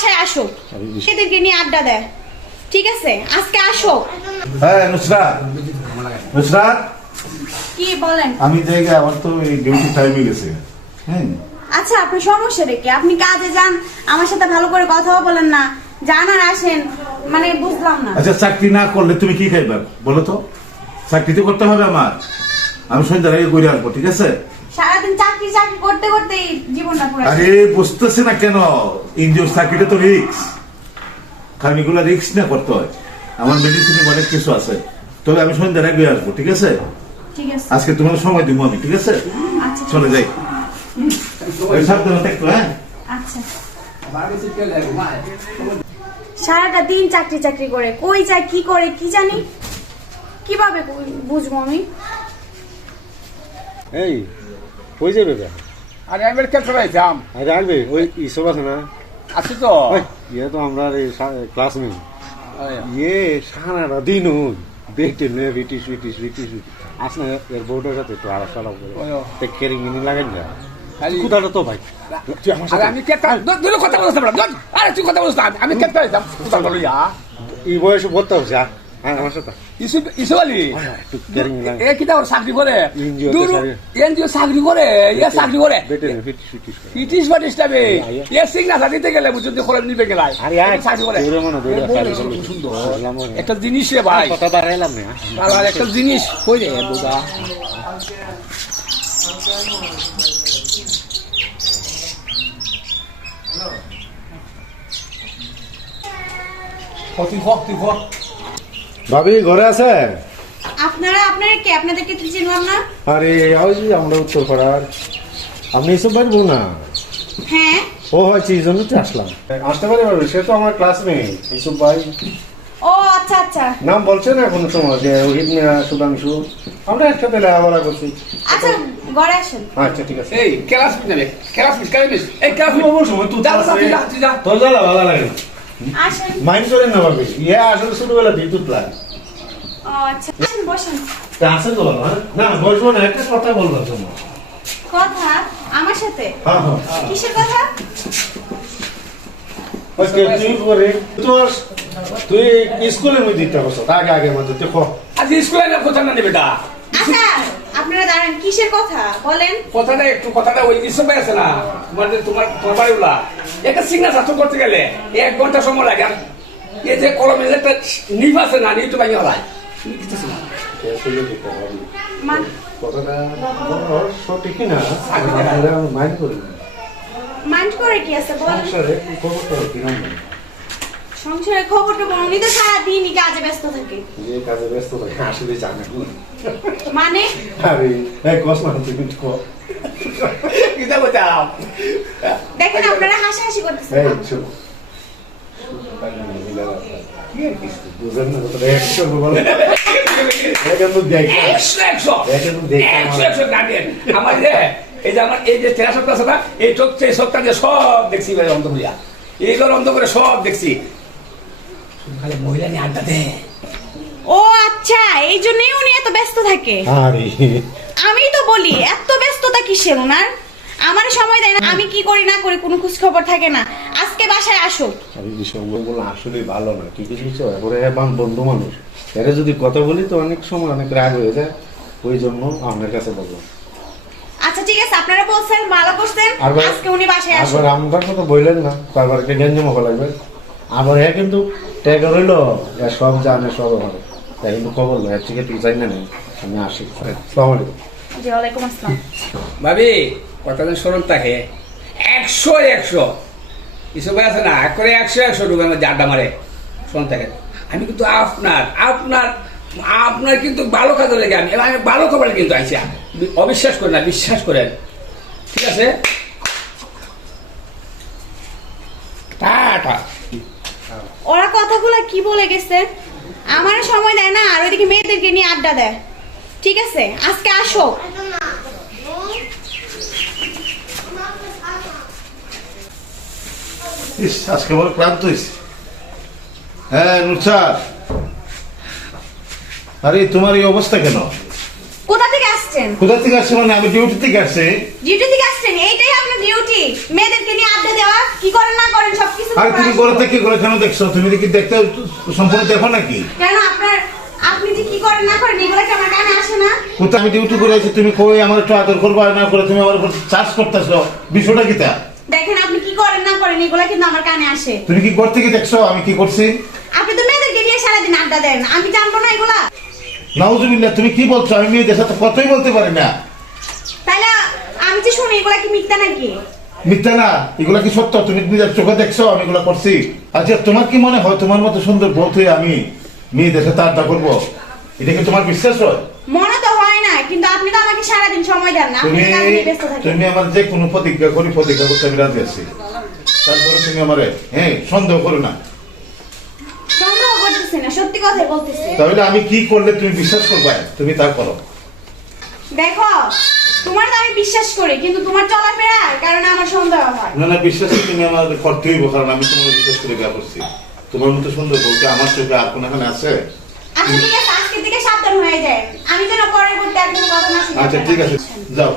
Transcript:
বাসায় আসো, সেদেরকে নিয়ে আড্ডা দেয়। ঠিক আছে, আজকে আসো। হ্যাঁ নুসরাত, নুসরাত কি বলেন? আমি জায়গা আমার তো এই ডিউটি টাইম হয়ে গেছে। হ্যাঁ আচ্ছা, আপনার সমস্যা রেখে আপনি কাজে যান, আমার সাথে ভালো করে কথাও বলেন না, যান আর আসেন, মানে বুঝলাম না। আচ্ছা, চাকরি না করলে তুমি কি খাইবা বলো তো? চাকরি তো করতে হবে আমার, আমি সন্ধ্যার আগে করে আসবো। ঠিক আছে? সারাদিন চাকরি চাকরি করতে করতে জীবনটা পুরো। আরে বুঝতেছি না কেন, ইনজিওর চাকরিটা তো রিক্স, কারণ এগুলো রিক্স না করতে হয়। আমার মেডিসিন অনেক কিছু আছে, তবে আমি সন্ধ্যার আগে আসবো। ঠিক আছে? ঠিক আছে, আজকে তোমার সময় দিব আমি। ঠিক আছে, আচ্ছা চলে যাই। সাবধানে থাকতো। হ্যাঁ আচ্ছা। সারাটা দিন চাকরি চাকরি করে কই যায় কি করে কি জানি, কিভাবে বুঝবো আমি? এই কই যাবে বে? আরে আমি কেটে রাইতাম আরে আসবে ওই ইসব আছে না, আছি তো। ওই ইয়ে তো আমরা ক্লাসমেট ইয়ে সারাটা দিন দেখতে নে ব্রিটিশ ব্রিটিশ ব্রিটিশ আস না এর বোর্ডের সাথে একটু আলাপ সালাপ করে তে কেরিং মিনি লাগেন না কুদাটা তো ভাই তুই আমার আরে সাথে আমি কেটে দুটো কথা বলতে পারলাম। আরে তুই কথা বলছিস আমি কেটে রাইতাম কোথাও বলো ইয়া এই বয়সে বলতে হচ্ছে হ্যাঁ আমার সাথে ইসু আলী একটু কেরিং লাগে এ কিটা ওর চাকরি করে NGO তে দূর এনজিও চাকরি করে এ চাকরি করে বেটে ব্রিটিশ ব্রিটিশ ইটিস বাটিস টাবে এ সিগনেচার দিতে গেলে বুঝুন যে খরচ নিবে গেলাই আরে আয় চাকরি করে দৌড়ে মনে দৌড়ে কারি করবি সুন্দর সুন্দর একটা জিনিস রে ভাই, কথা বাড়াইলাম না আর একটা জিনিস কই রে বোবা তুই ভাবি ঘরে আছে? আপনারা কে? আপনাদেরকে তো চিনলাম না। আরে ওই যে আমরা উত্তর পাড়ার, আপনি এসব পারবো না। হ্যাঁ, ও হয়েছে এই জন্য তো আসলাম। আসতে পারে পারবে, সে তো আমার ক্লাসমেট ইসুফ ভাই। ও আচ্ছা আচ্ছা নাম বলছে না কোনো সময় যে রোহিত মিয়া সুধাংশু, আমরা একসাথে লেখাপড়া করছি। আচ্ছা, ঘরে আসেন। আচ্ছা ঠিক আছে। এই ক্লাস নেবে ক্লাস এই ক্লাস সময় তুই যা তোর জ্বালা ভালো লাগে আসেন। মাইন্ড করেন না ভাবি, ইয়ে আসলে ছোটবেলা দিয়ে তুতলা ও আচ্ছা, আসেন বসেন। আসেন তো বাবা। না বসবো না, একটা কথা বলবো তোমার। কথা আমার সাথে? হ্যাঁ হ্যাঁ কিসের কথা? তুই করে তুই স্কুলের মধ্যে দিতে পারছো আগে আগে মধ্যে দেখো আজ স্কুলে না কথা না নেবে তা আচ্ছা, আপনারা দাঁড়ান, কিসের কথা বলেন? কথাটা ওই ইসবে আছে না তোমার বাড়িওলা একটা সিগনেচার তো করতে গেলে 1 ঘন্টা সময় লাগে। আর এই যে কলমে যে একটা নিভ আছে না, নিভ তো ভাঙি হলাই কথাটা সঠিকই না, মাইন্ড করি না। মাইন্ড করে কি আছে বলেন? সংসারে খবরটা কিরম সংসারের খবরটা বলুন। উনি তো সারাদিনই কাজে ব্যস্ত থাকে। যে কাজে ব্যস্ত থাকে আসলে জানে মানে আরে এই কষ্ট না তুমি তো কিতা বলতাম দেখেন আপনারা হাসাহাসি করতেছেন। এই চুপ কি আর কিছু বুঝেন না তো একশো বলে এখন তো দেখ 100 এখন তো দেখ 100 গার্ডিয়ান আমার যে এই যে আমার এই যে 13 সপ্তাহ আছে না, এই সপ্তাহ যে সব দেখছি ভাই অন্ধ হইয়া এইগুলো অন্ধ করে সব দেখছি খালি মহিলা নিয়ে আড্ডা দে। ও আচ্ছা, এই জন্যই উনি এত ব্যস্ত থাকে। আরে আমি তো বলি এত ব্যস্ততা কিসের ওনার, আমার সময় দেয় না, আমি কি করি না করি কোনো খোঁজ খবর থাকে না। আজকে বাসায় আসো। আরে এই সময়গুলো আসলে ভালো না, কি কিছু এবারে বন্ধু মানুষ এরা যদি কথা বলি তো অনেক সময় অনেক রাগ হয়ে যায়, ওই জন্য আপনার কাছে বললাম। আচ্ছা ঠিক আছে, আপনারা বলছেন ভালো করছেন, আজকে উনি বাসায় আসো। আবার আমার কথা বললেন না, তারপর একটা গেঞ্জাম হওয়া লাগবে। আবার হ্যাঁ কিন্তু ট্যাগার হইলো সব জানে সব হবে, তাই কিন্তু খবর নয় এর থেকে তুই চাই না নেই। আমি আসি, আসসালামু আলাইকুম। জি ওয়ালাইকুম আসসালাম। ভাবি কতদিন স্মরণ থাকে 100 কিছু ভাই আছে না করে 100 ডুবে আমার আড্ডা মারে স্মরণ থাকে। আমি কিন্তু আপনার কিন্তু ভালো কাজে লেগে আমি ভালো খবর কিন্তু আইসি, অবিশ্বাস করেন না, বিশ্বাস করেন। ঠিক আছে, টাটা। ওরা কথাগুলো কি বলে গেছে, আমার সময় দেয় না, আর ওইদিকে মেয়েদেরকে নিয়ে আড্ডা দেয়। ঠিক আছে, আজকে আসো। আজকে বড় ক্লান্ত হয়েছি। হ্যাঁ নুসরাত, আরে তোমার এই অবস্থা কেন? কোথা থেকে আসছেন? কোথা থেকে আসছে মানে? আমি ডিউটি থেকে আসছি। ডিউটি থেকে আসছেন? এইটাই আপনার ডিউটি, মেয়েদেরকে নিয়ে আড্ডা দেওয়া? কি করেন না করেন সবকিছু আর করে তুমি আসবো। ঘরে থেকে করে কেন দেখছো? তুমি কি দেখতে সম্পূর্ণ দেখো নাকি? কেন আপনি যে কি করেন না করেন এগুলো কি আমার কানে আসে না? কোথাও আমি ডিউটি করে আছি, তুমি কই আমার একটু আদর করবা না করে তুমি আমার উপর চার্জ করতেছো, বিষয়টা কি তা? দেখেন আপনি কি করেন না করেন এগুলো কিন্তু আমার কানে আসে। তুমি কি ঘর থেকে দেখছো আমি কি করছি? আপনি তো মেয়েদেরকে নিয়ে সারাদিন আড্ডা দেন, আমি জানবো না এগুলা? নাউজুবিল্লাহ, তুমি কি বলছো? আমি মেয়েদের সাথে কথাই বলতে পারি না। তাহলে আমি যে শুনি এগুলা কি মিথ্যা নাকি? মিথ্যা না, এগুলা কি সত্য? তুমি নিজের চোখে দেখছো আমি এগুলা করছি? আচ্ছা, তোমার কি মনে হয় তোমার মতো সুন্দর বউ হয়ে আমি মেয়েদের সাথে আড্ডা করবো? এটা কি তোমার বিশ্বাস হয়? মনে তো হয় না, কিন্তু আপনি তো আমাকে সারাদিন সময় দেন না, আপনি তুমি তো কাজ নিয়ে ব্যস্ত থাকেন। তুমি আমার যে কোনো প্রতিজ্ঞা করতে আমি রাজি আছি। তারপরে তুমি আমারে সন্দেহ করো না। সন্দেহ করতেছি না, সত্যি কথাই বলতেছি। তাহলে আমি কি করলে তুমি বিশ্বাস করবে? তুমি তা করো। দেখো, তোমার তো আমি বিশ্বাস করি, কিন্তু তোমার চলাফেরার কারণে আমার সন্দেহ হয়। না না, বিশ্বাস তুমি আমার করতে হইব, কারণ আমি তোমার বিশ্বাস করে বিয়ে করছি। তোমার মতো সুন্দর বলতে আমার চোখে আর কোন এখানে আছে? আচ্ছা ঠিক আছে, আজকে থেকে সাবধান হয়ে যায়, আমি যেন পরে বলতে আর কোনো কথা না শুনি। আচ্ছা ঠিক আছে, যাও।